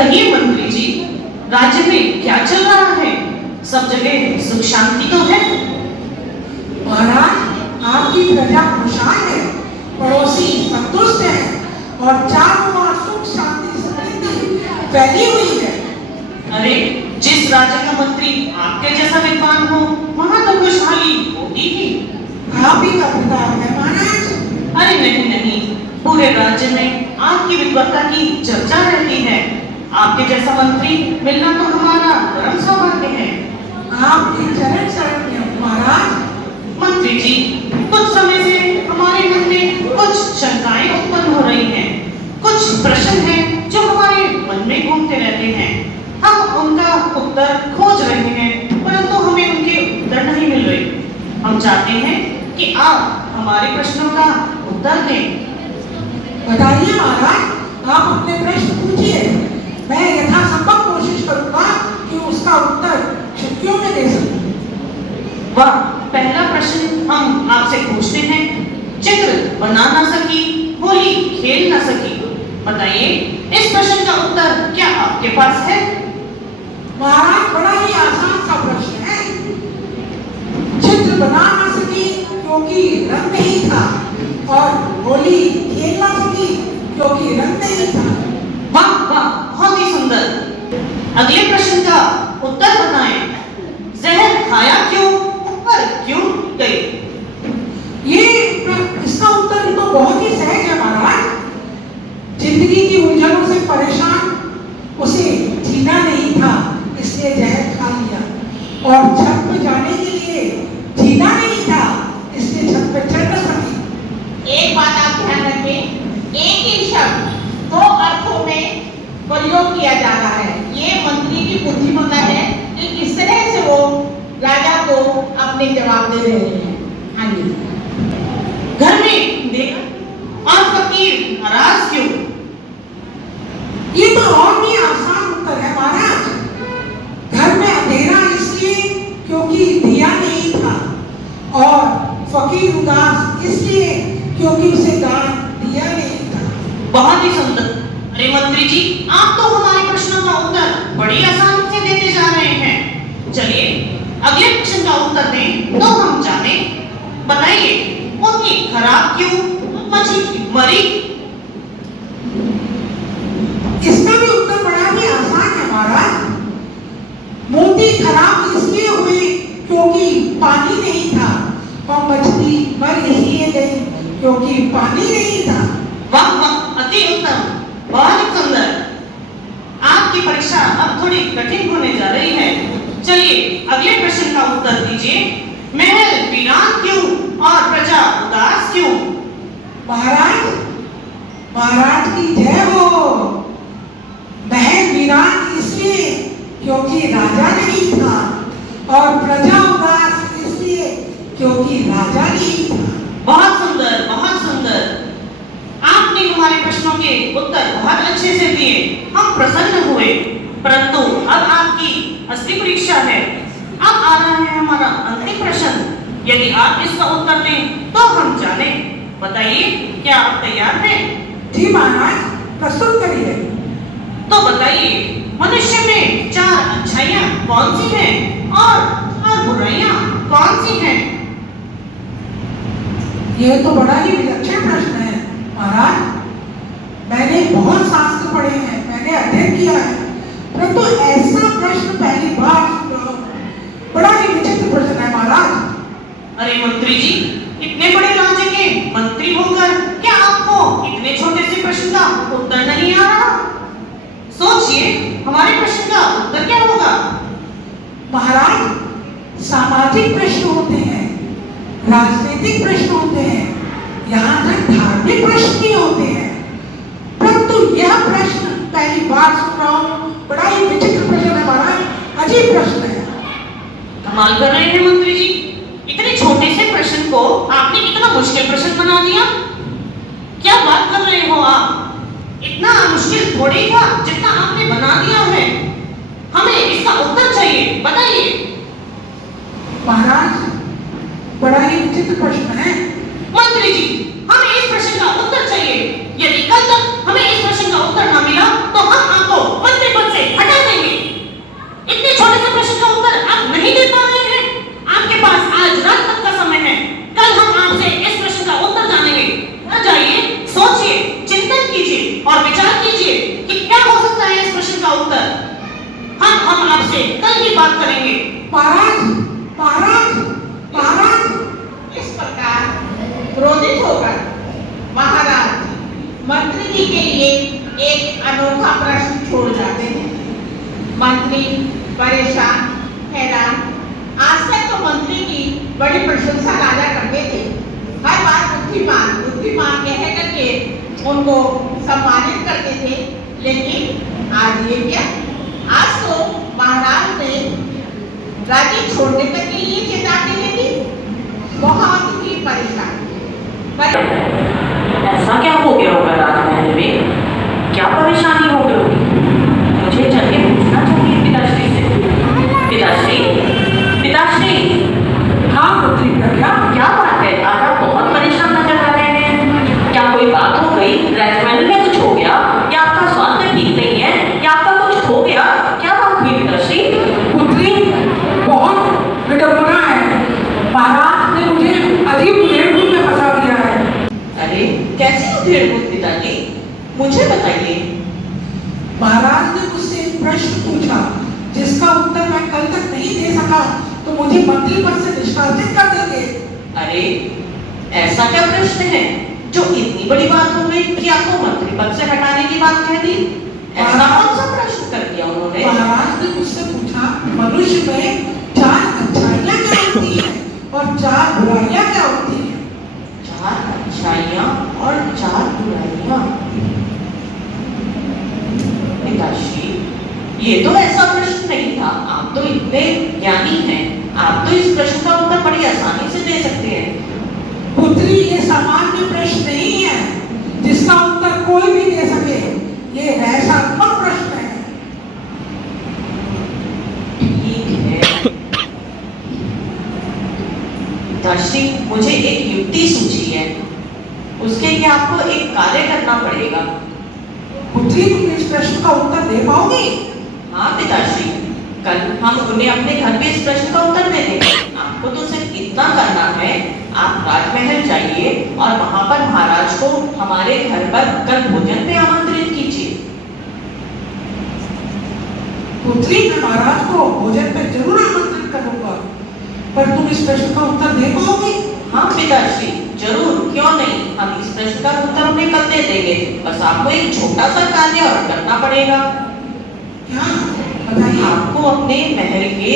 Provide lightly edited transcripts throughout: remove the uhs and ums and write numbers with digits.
कहिए मंत्री जी, राज्य में क्या चल रहा है? सब जगह सुख शांति तो है? महाराज, आपकी प्रजा खुशहाल है, पड़ोसी संतुष्ट है और चारों ओर सुख शांति समृद्धि फैली हुई है। अरे, जिस राज्य का मंत्री आपके जैसा विद्वान हो, वहाँ तो खुशहाली होगी ही। आप ही का प्रताप है महाराज। अरे नहीं नहीं, पूरे राज्य में आपकी विद्वत्ता की चर्चा रहती है। आपके जैसा मंत्री मिलना तो हमारा परम सौभाग्य है। आपके चरण शरण में महाराज। मंत्री जी, कुछ समय से हमारे मन में कुछ शंकाएं उत्पन्न हो रही हैं। कुछ प्रश्न हैं जो हमारे मन में घूमते रहते हैं। हम उनका उत्तर खोज रहे हैं, परंतु हमें उनके उत्तर नहीं मिल रहे। हम चाहते हैं कि आप हमारे प्रश्नों का उत्तर दें। बताइए महाराज, आप अपने प्रश्न पूछिए। मैं यथासंभव कोशिश करूंगा कि उसका उत्तर चुटकियों में दे सकूं। वाह, पहला प्रश्न हम आपसे पूछते हैं। चित्र बना ना सकी, होली खेल ना सकी। बताइए, इस प्रश्न का उत्तर क्या आपके पास है? महाराज, बड़ा ही आसान सा प्रश्न है। चित्र बना ना सकी क्योंकि रंग नहीं था, और होली खेल ना सकी क्योंकि रंग नहीं था। वाह वाह, बहुत ही सुंदर। अगले प्रश्न का उत्तर बताएं। जहर खाया क्यों, ऊपर क्यों गई? इसका उत्तर तो बहुत ही सहज है महाराज। जिंदगी की उलझनों से परेशान उसे जीना नहीं था, इसलिए जहर खा लिया। और छत पे जाने के लिए जीना नहीं था, इसलिए छत पे चढ़ न सकी। एक बात आप ध्यान रखें, एक ही शब्द दो अर्थों में प्रयोग किया जा रहा है। ये मंत्री की बुद्धिमत्ता है कि किस तरह से वो राजा को अपने जवाब दे रहे हैं। हाँ जी। घर में देर और फकीर नाराज क्यों? ये तो और भी आसान उत्तर है महाराज। घर में अंधेरा इसलिए क्योंकि दिया नहीं था, और फकीर उदास इसलिए क्योंकि उसे दान दिया नहीं था। बहुत ही सुंदर। अरे मंत्री जी, आप तो हमारे प्रश्नों का उत्तर बड़ी आसानी से देते जा रहे हैं। चलिए अगले प्रश्न का उत्तर दें तो हम जाने। बताइए, मोती खराब क्यों, मछली मरी? इसका भी उत्तर बड़ा ही आसान है महाराज। मोती खराब इसलिए हुए क्योंकि पानी नहीं था, और मछली मर इसलिए गई क्योंकि पानी नहीं था। वाह वाह, अति उत्तम, बहुत ही सुंदर। आपकी परीक्षा अब थोड़ी कठिन होने जा रही है। चलिए अगले प्रश्न का उत्तर दीजिए। महल वीरान क्यों और प्रजा उदास क्यों? महाराज, महाराज की जय हो। महल वीरान इसलिए क्योंकि राजा नहीं था, और प्रजा उदास इसलिए क्योंकि राजा नहीं था। बहुत सुंदर, बहुत सुंदर। आपने हमारे प्रश्नों के उत्तर बहुत अच्छे से दिए, हम प्रसन्न हुए। परंतु अब आपकी असली परीक्षा है। अब आ रहा है हमारा अंतिम प्रश्न। यदि आप इसका उत्तर दें तो हम जाने। बताइए, क्या आप तैयार हैं? जी महाराज, प्रस्तुत करिए। तो बताइए, मनुष्य में चार अच्छाइयाँ कौन सी हैं और चार बुराइयाँ कौन सी हैं? यह तो बड़ा ही विलक्षण प्रश्न है महाराज। मैंने बहुत शास्त्र पढ़े हैं, मैंने अध्ययन किया है, परंतु ऐसा प्रश्न पहली बार सुन रहा हूं। बड़ा ही विचित्र प्रश्न है महाराज। अरे मंत्री जी, इतने बड़े राज्य के मंत्री होकर क्या आपको इतने छोटे से प्रश्न का उत्तर नहीं आ रहा? सोचिए, हमारे प्रश्न का उत्तर क्या होगा? महाराज, सामाजिक प्रश्न होते हैं, राजनीतिक प्रश्न होते हैं, यहाँ तक धार्मिक प्रश्न भी होते हैं, परंतु यह प्रश्न पहली बार सुन रहा हूँ। बड़ा ही विचित्र प्रश्न है महाराज, अजीब प्रश्न है। कमाल कर रहे हैं मंत्री जी, इतने छोटे से प्रश्न को आपने इतना मुश्किल प्रश्न बना दिया। क्या बात कर रहे हो आप? इतना मुश्किल थोड़ी था जितना आपने बना दिया है। हमें इसका उत्तर चाहिए, बताइए। महाराज, बड़ा ही विचित्र प्रश्न है। मंत्री जी, हमें इस प्रश्न का उत्तर चाहिए। यदि कल तक हमें इस प्रश्न का उत्तर न मिला तो हम आपको मंत्री बड़ी प्रशंसा राजा करते थे। हर बार बुद्धिमान बुद्धिमान कह करके उनको सम्मानित करते थे। लेकिन आज ये क्या, आज तो महाराज ने राज्य छोड़ने तक के लिए चेतावनी दे दी। बहुत ही परेशान। ऐसा क्या हो गया होगा राजमहल में? क्या परेशानी हो गई होगी? मुझे चलिए पूछना चाहिए पिताश्री से। पिताश्री, पिताश्री। हाँ पुत्री प्रज्ञा, क्या बात है? आज आप बहुत परेशान नजर आ रहे हैं। क्या कोई बात हो गई? राजमहल में कुछ हो गया, या आपका स्वास्थ्य ठीक नहीं है, या आपका कुछ हो गया? क्या बात हुई पिताश्री? पुत्री बहुत विडंबना है। महाराज ने मुझे अजीब उधेड़-बुन में फंसा दिया है। अरे कैसी उधेड़-बुन पिताजी? मुझे बताइए। महाराज ने मुझसे एक प्रश्न पूछा जिसका उत्तर मैं कल तक नहीं दे सका, तो मुझे मंत्री पद से निष्कासित कर देंगे। अरे ऐसा क्या प्रश्न है जो इतनी बड़ी बात हो गई कि आपको मंत्री पद से हटाने की बात कह दी? ऐसा कौन सा प्रश्न कर दिया उन्होंने? महाराज ने मुझसे पूछा, मनुष्य में 4 अच्छाइयाँ क्या होती हैं और 4 बुराइयाँ क्या होती हैं? 4 अच्छाइयाँ और 4 बुराइयाँ। पिताश्री, ये तो ऐसा प्रश्न नहीं था। आप तो इतने ज्ञानी हैं, आप तो इस प्रश्न का उत्तर बड़ी आसानी से दे सकते हैं। पुत्री, ये सामान्य प्रश्न नहीं है जिसका उत्तर कोई भी दे सके। ये रहस्यात्मक प्रश्न है। ठीक है पिताश्री, मुझे एक युक्ति सूझी है। उसके लिए आपको एक कार्य करना पड़ेगा। पुत्री, तुम इस प्रश्न का उत्तर दे पाओगी? हाँ पिताश्री, कल हम उन्हें अपने घर में इस प्रश्न का उत्तर दे देंगे। आपको तो सिर्फ इतना करना है, आप राजमहल जाइए और वहां पर महाराज को हमारे घर पर कल भोजन पे आमंत्रित कीजिए। पुत्री, मैं महाराज को भोजन पे जरूर आमंत्रित करूंगा, पर तुम इस प्रश्न का उत्तर दे पाओगी? हाँ पिताश्री, जरूर, क्यों नहीं। हम इस प्रश्न का उत्तर उन्हें कल दे देंगे। बस आपको एक छोटा सा कार्य और करना पड़ेगा। क्या? बताइए। आपको अपने महल के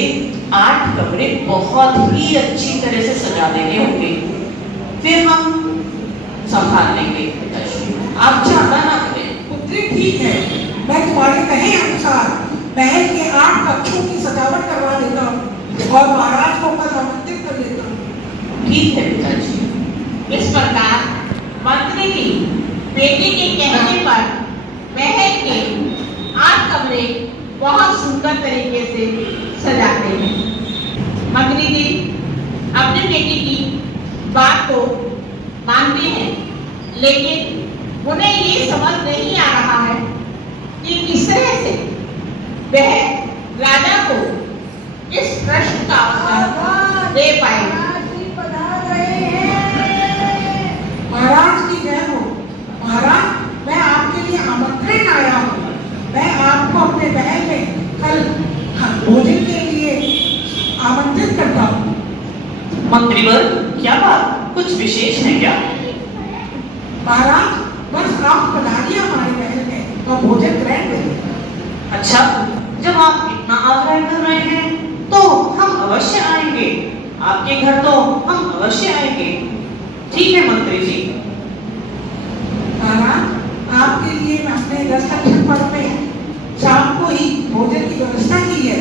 8 कमरे बहुत ही अच्छी तरह से सजा देने होंगे, फिर हम संभाल लेंगे पिताश्री। आप चिंता ना करें। पुत्री, ठीक है, मैं तुम्हारे कहे अनुसार महल के 8 कक्षों की सजावट करवा देता हूँ और महाराज को कल आमंत्रित कर लेता हूँ। ठीक है पिताजी। इस प्रकार मंत्री की बेटी के कहने पर महल के 8 कमरे बहुत सुंदर तरीके से सजाते हैं। मंत्री जी अपनी बेटी की बात को मानते हैं, लेकिन उन्हें ये समझ नहीं आ रहा है कि किस तरह से वह राजा को इस प्रश्न का उत्तर दे पाएगी। महाराज की जय हो। महाराज, मैं आपके लिए आमंत्रण आया हूँ। मैं आपको अपने महल में कल भोजन के लिए आमंत्रित करता हूँ। मंत्रीवर, क्या बात, कुछ विशेष है क्या? महाराज, बस आप पधारिए हमारे महल में और भोजन ग्रहण करिए। अच्छा, जब आप इतना आग्रह कर रहे हैं तो हम अवश्य आएंगे। आपके घर तो हम अवश्य आएंगे। ठीक है मंत्री जी। महाराज, आपके लिए मैं अपने 10 लक्षण पद में शाम को ही भोजन की व्यवस्था की है,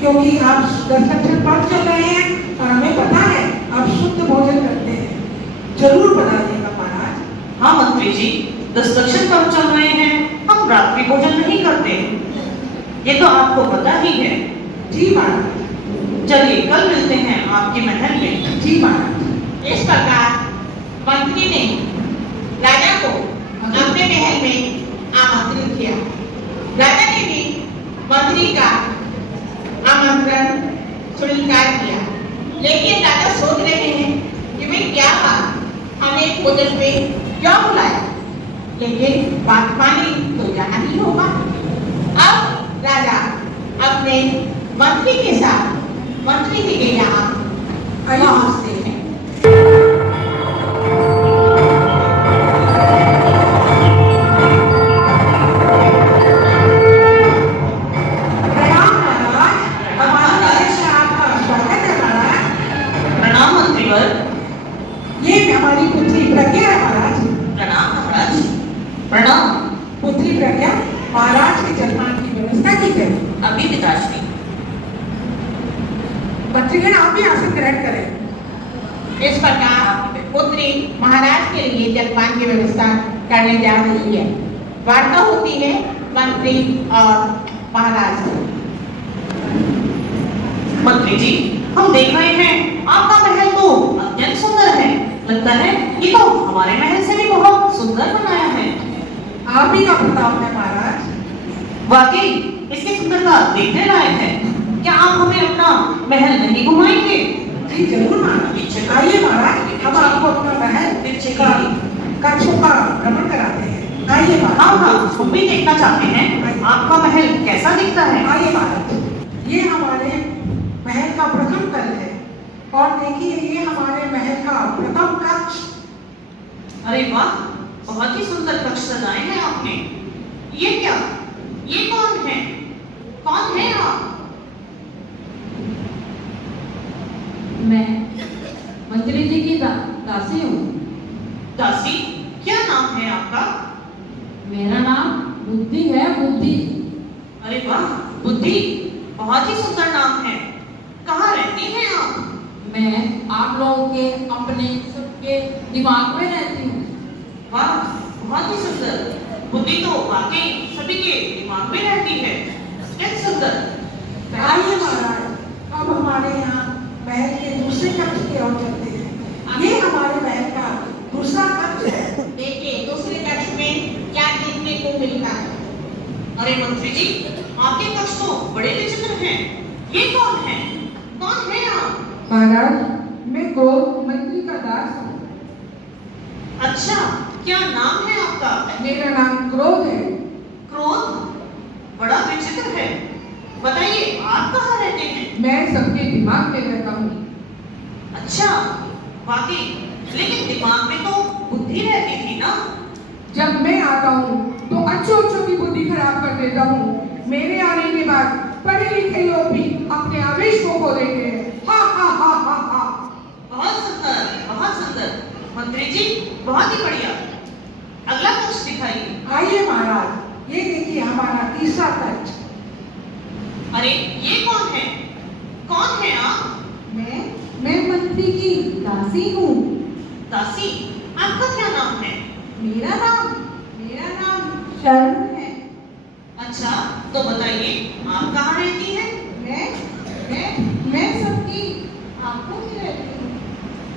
क्योंकि आप 10 लक्षण पद चल रहे हैं और हमें पता है आप शुद्ध भोजन करते हैं। जरूर बनाइएगा महाराज। हाँ मंत्री जी, 10 लक्षण पद चल रहे हैं, हम रात्रि भोजन नहीं करते, ये तो आपको पता ही है। जी महाराज। चलिए कल मिलते हैं आपके महल में। जी महाराज। इस प्रकार मंत्री ने राजा को अपने महल में आमंत्रित किया। राजा ने भी मंत्री का आमंत्रण स्वीकार किया, लेकिन राजा सोच रहे हैं कि मैं क्या बात, हमें भोजन पे क्यों बुलाया, लेकिन बात मानी तो जाना ही होगा। अब राजा अपने मंत्री के साथ मंत्री जी के यहाँ पहुंचते हैं। प्रणाम आप भी आसन ग्रहण करें। इस प्रकार पुत्री महाराज के लिए जलपान की व्यवस्था करने जा रही है। वार्ता होती है मंत्री और महाराज की। मंत्री जी, हम देख रहे हैं आपका महल तो अत्यंत सुंदर है। लगता है ये तो हमारे महल से भी बहुत सुंदर बनाया है। आप ही का प्रताप है महाराज। वाकई इसकी सुंदरता देखने लायक है। क्या आप हमें अपना महल नहीं घुमाएंगे? जी जरूर महाराज। आइए महाराज, हम आपको अपना महल का कक्षों का भ्रमण कराते हैं। आइए हाँ महाराज। हाँ, हम भी देखना चाहते हैं आपका महल कैसा दिखता है। आइए महाराज, ये हमारे महल का प्रथम तल है और देखिए ये हमारे महल का प्रथम कक्ष। अरे वाह, बहुत ही सुंदर कक्ष सजाए हैं आपने। ये क्या? ये कौन है? कौन है आप? मैं मंत्री जी की दासी हूँ। दासी? क्या नाम है आपका? मेरा नाम बुद्धि है, बुद्धि। अरे वाह, बुद्धि, बहुत ही सुंदर नाम है। कहाँ रहती हैं आप? मैं आप लोगों के अपने सबके दिमाग में रहती हूँ। वाह, बहुत ही सुंदर। बुद्धि तो वाकई सभी के दिमाग में रहती है। अत्यंत सुंदर। आइए महाराज, अब हमारे यहाँ महल के दूसरे कक्ष की ओर चलते हैं। ये हमारे महल का दूसरा कक्ष है। देखिए दूसरे कक्ष में क्या देखने को मिलता है। अरे मंत्री जी, आपके कक्ष तो बड़े विचित्र हैं। ये कौन है? कौन है आप? महाराज, मैं को मंत्री का दास हूँ। अच्छा, क्या नाम है आपका? मेरा नाम क्रोध है। क्रोध? बड़ा विचित्र है। बताइए, आप कहाँ रहते हैं? मैं सबके दिमाग में रहता हूँ। अच्छा, वाकई, लेकिन दिमाग में तो बुद्धि रहती थी ना? जब मैं आता हूँ तो अच्छों की बुद्धि खराब कर देता हूँ। मेरे आने के बाद पढ़े लिखे लोग भी अपने आवेश को खो देते हैं। हा हा हा हा हा। बहुत सुंदर, बहुत सुंदर। मंत्री जी, बहुत ही बढ़िया। अगला कक्ष दिखाइए। आइए महाराज, ये देखिए हमारा तीसरा कक्ष। अरे, ये कौन है? कौन है आप? मैं मंत्री की दासी हूँ। दासी? आपका क्या नाम है? मेरा नाम शरण है। अच्छा, तो बताइए, आप कहाँ रहती हैं? मैं सबकी आंखों में रहती हूँ।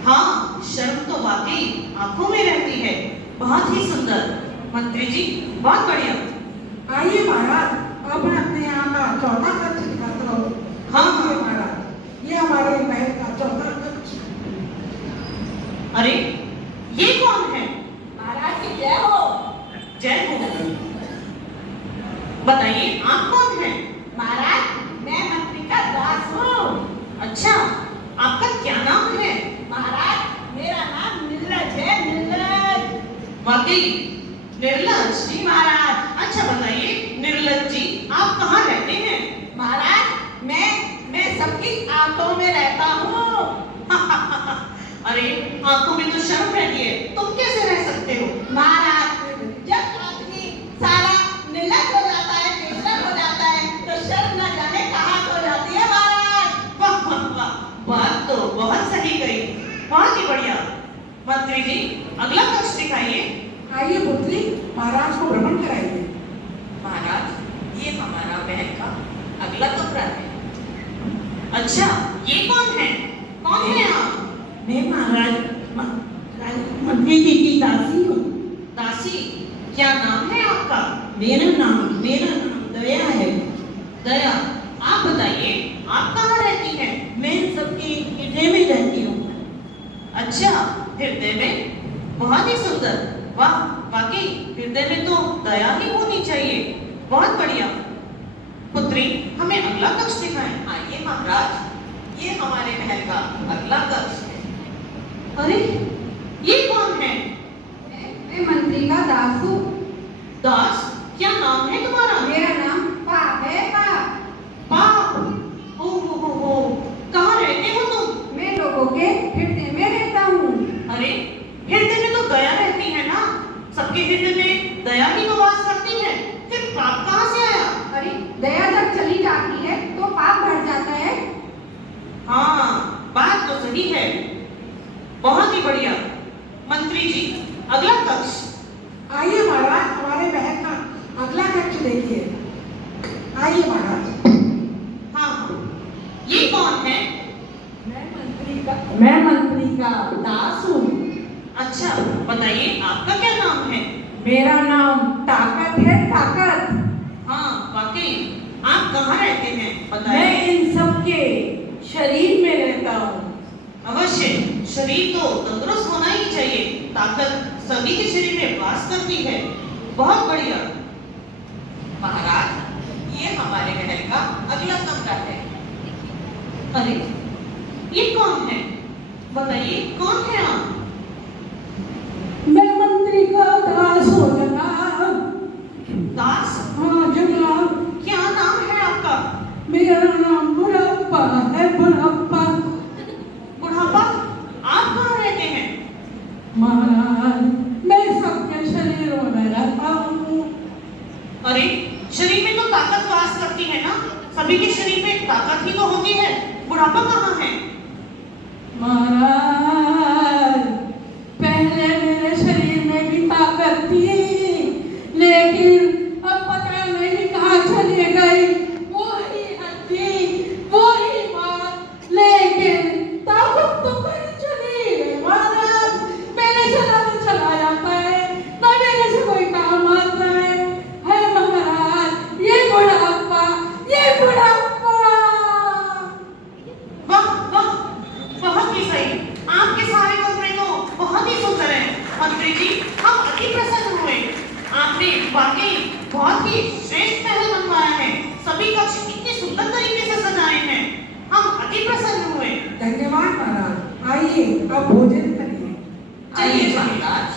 हाँ, शर्म तो वाकई आंखों में रहती है। बहुत ही सुंदर। मंत्री जी, बहुत बढ़िया। आइए महाराज, अब मैं अपने यहाँ का चौथा कक्ष दिखाता हूँ। हाँ, आइए महाराज, ये हमारे महल का चौथा कक्ष। अरे, ये कौन है? महाराज की जय हो। जय हो। बताइए, आप कौन हैं? महाराज, मैं मंत्री का दास हूँ। अच्छा, आपका क्या नाम है? महाराज, मेरा नाम नीलज है, नीलज। वाकई निर्लज? जी महाराज। अच्छा बताइए निर्लज जी, आप कहाँ रहते हैं? महाराज, मैं सबकी आंखों में रहता हूँ। अरे, आंखों में तो शर्म रहती है, तुम कैसे रह सकते हो? महाराज, जब आदमी सारा निर्लज हो जाता है, बेशर्म हो जाता है, तो शर्म न जाने कहाँ हो जाती है महाराज। वाह वाह वाह, बात तो बहुत सही कही। बहुत ही बढ़िया। मंत्री जी, अगला कक्ष दिखाइए। आइए पुत्री, महाराज को भ्रमण कराइए। महाराज, ये हमारा महल का अगला कमरा है। अच्छा, ये कौन है? कौन है आप? मैं महाराज मंत्री जी की दासी हूँ। दासी? क्या नाम है आपका? मेरा नाम दया है। दया? आप बताइए, आप कहाँ रहती हैं? मैं सबके हृदय में रहती हूँ। अच्छा, हृदय में? बहुत ही सुंदर। वाह, वाकई हृदय में तो दया ही होनी चाहिए। बहुत बढ़िया। पुत्री, हमें अगला कक्ष दिखाएं। आइए महाराज, ये हमारे महल का अगला कक्ष है। अरे, ये कौन है? मैं मंत्री का दास हूँ। दास? क्या नाम है तुम्हारा? मेरा नाम पाप है, पाप। पाप? हो, कहाँ रहते हो तुम? मैं लोगों के हृदय में रहता हूँ। अरे, हृदय में तो दया रहती है ना? सबके हृदय में दया ही तो वास करती है, फिर पाप कहाँ से आया? अरे, दया जब चली जाती है तो पाप बढ़ जाता है। हाँ, सही है। बहुत ही बढ़िया। मंत्री जी, अगला कक्ष। आइए महाराज, हमारे महल का अगला कक्ष देखिए। आइए महाराज। हाँ, ये कौन है? मैं मंत्री का दास हूँ। अच्छा, बताइए आपका क्या नाम है? मेरा नाम ताकत है, ताकत। हाँ, वाकई। आप कहाँ रहते हैं मैं बताइए। इन सबके शरीर में रहता हूँ। अवश्य, शरीर तो तंदुरुस्त होना ही चाहिए। ताकत सभी के शरीर में वास करती है। बहुत बढ़िया। महाराज, ये हमारे महल का अगला कमरा है। अरे, ये कौन है? बताइए, कौन है आप? मैं मंत्री का दास हूँ जनाब। दास? हाँ जनाब। क्या नाम है आपका? मेरा नाम बुढ़ापा है, बुढ़ापा। बुढ़ापा? आप कहाँ रहते हैं? महाराज, मैं सबके शरीरों में रहता हूँ। अरे, शरीर में तो ताकत वास करती है ना? सभी के शरीर में ताकत ही तो होती है। बुढ़ापा कहाँ है? महाराज, पहले मेरे शरीर में भी ताकत थी, लेकिन अब पता नहीं कहाँ चली गई। वही हड्डी, वही बात, लेकिन ताकत तो कहीं चली गई। महाराज, मेरे से ना तो चला जाता है, ना मेरे से कोई काम आता है महाराज। ये बुढ़ापा, ये बुढ़ापा। वाह वाह, बहुत ही सही। आपके सारे कमरे तो बहुत ही सुंदर हैं। मंत्री जी, हम अति प्रसन्न हुए। आपने वाकई बहुत ही श्रेष्ठ महल बनवाया है। सभी कक्ष इतने सुंदर तरीके से सजाए हैं। हम अति प्रसन्न हुए। धन्यवाद महाराज। आइए, अब भोजन करिए। चलिए महाराज।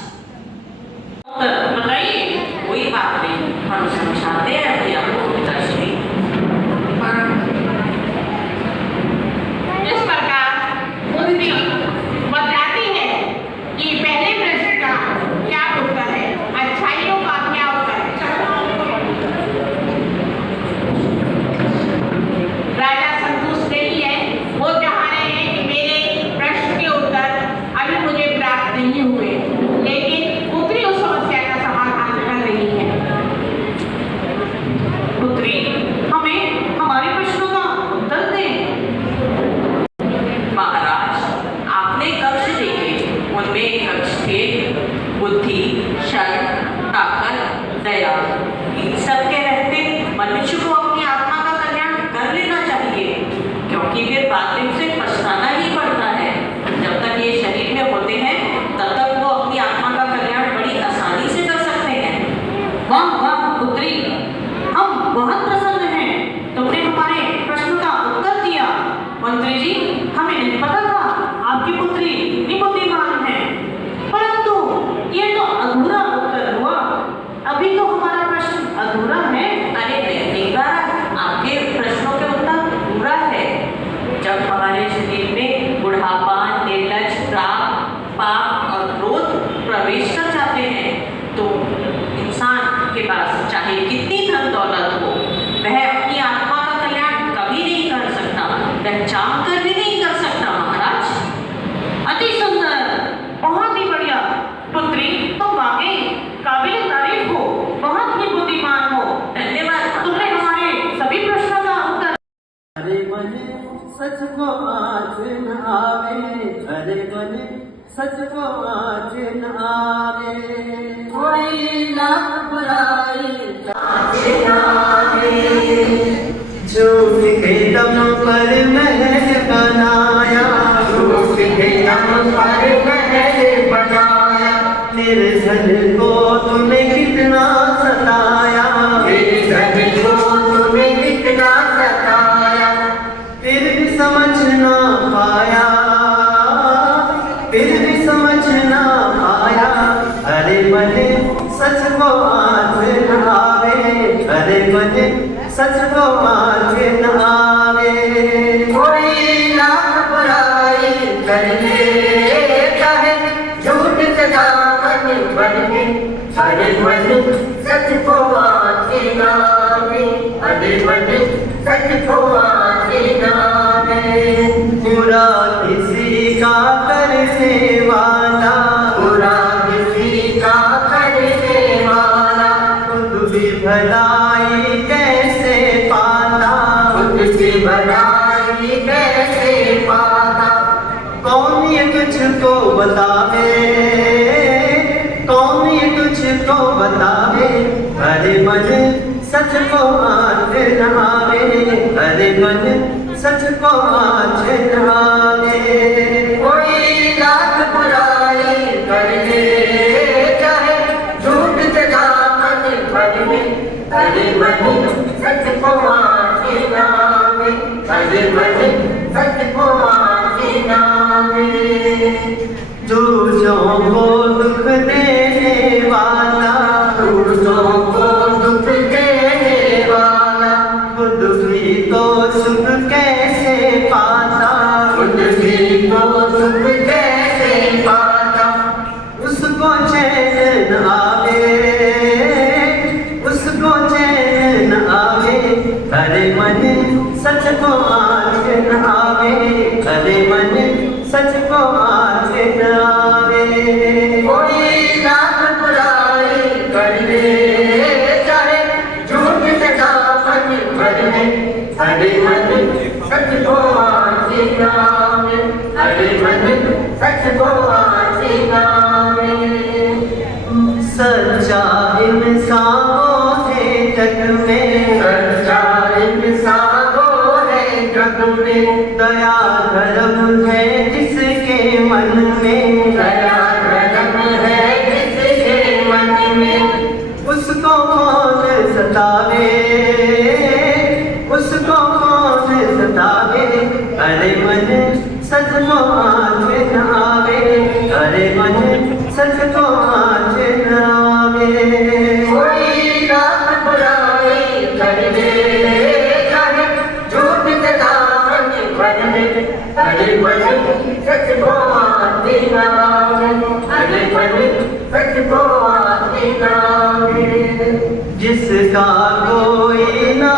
बताइए। कोई बात नहीं, हम समझाते हैं अभी आपको पिताश्री। इस प्रकार मंत्री बताती है कि पहले प्रश्न का क्या उत्तर है, अच्छाइयों का क्या उत्तर है। राजा संतुष्ट नहीं है। वो चाह रहे हैं कि मेरे प्रश्न के उत्तर अभी मुझे प्राप्त नहीं हुए, लेकिन पुत्री उस समस्या का समाधान कर रही है। पुत्री, हमें हमारे प्रश्नों का उत्तर दें। महाराज, आपने कक्ष देखे, उनमें कक्ष थे बुद्धि, शरण, ताकत, दया। इन सब के रहते मनुष्य को अपनी आत्मा का कल्याण कर लेना चाहिए, क्योंकि फिर बाद में उसे पछताना ही पड़ता है। जब तक ये शरीर में होते हैं, तब तक वो अपनी आत्मा का कल्याण बड़ी आसानी से कर सकते हैं। वाह वाह पुत्री, हम बहुत प्रसन्न हैं। तुमने हमारे प्रश्न का उत्तर दिया। मंत्री जी, हमें नहीं पता था आपकी पुत्री इतनी बुद्धिमान है, परंतु ये तो अधूरा उत्तर हुआ। अभी तो हमारा प्रश्न अधूरा है। अरे नहीं बात, आपके प्रश्नों के उत्तर पूरा है। जब हमारे शरीर में बुढ़ापा, निर्लज, राग, पाप और क्रोध प्रवेश कर जाते हैं, तो इंसान के पास चाहे कितनी धन दौलत हो, वह अपनी आत्मा का कल्याण कभी नहीं कर सकता, वह चाह कर भी नहीं कर सकता। महाराज, अति सुंदर, बहुत ही बढ़िया। पुत्री, तुम वाकई काबिल तारीफ हो, बहुत ही बुद्धिमान हो। धन्यवाद। तुमने हमारे सभी प्रश्नों का उत्तर। अरे बने सच को आज न आवे, अरे बने सच को आज न आवे। कोई लाख बुराई आज न आवे, झूठ के दम पर महल बनाया, झूठ के दम पर महल बनाया। निर्धन को तुमने कितना सताया, निर्धन को तुमने कितना सताया। फिर भी समझ ना पाया, फिर भी समझ ना पाया। अरे बने सच को आज न आवे, अरे बने सच को आज न आवे। कोई लाख बुराई कर लेता है, झूठ से दामन बन के। अरे बने सच को आज न आवे, अरे बने सच को आज न आवे। बुरा किसी का करने वाला, बुरा किसी का करने वाला, खुद भी भलाई कैसे पाता, खुद की भलाई कैसे पाता। कौन ये तुझको बतावे, कौन ये तुझको बतावे, अरे मन सच को आज न आवे, अरे मन सच को आज न आवे। कोई लाख बुराई कर ले चाहे झूठ जगा मन में, अरे मन सच को आज न आवे, अरे मन सच को आज न आवे। दूसरों को दुख देने वाला, दूसरों को दुख देने वाला, खुद भी तो सुख कैसे पाता, खुद भी तो सुख कैसे पाता। उसको चैन न आवे, उसको चैन न आवे, अरे मन सच को आज न आवे, अरे मन सच को आज न आवे। कोई लाख बुराई कर ले चाहे झूठ सजा मन भर में, अरे मन सच को आज न आवे, अरे मन सच को आज न आवे। सच्चा इंसान वो है जग में, सच्चा इंसान वो है जग में, दया धर्म है जिसके मन में, दया धर्म है जिसके मन में, उसको कौन सतावे, उसको कौन सतावे, अरे मन सच को आज न आवे, अरे मन सच को आज न आवे। कोई लाख बुराई कर ले चाहे झूठ जगा मन भर में, अरे मन सच को आज न आवे, अरे मन सच को आज न आवे। जिसका कोई ना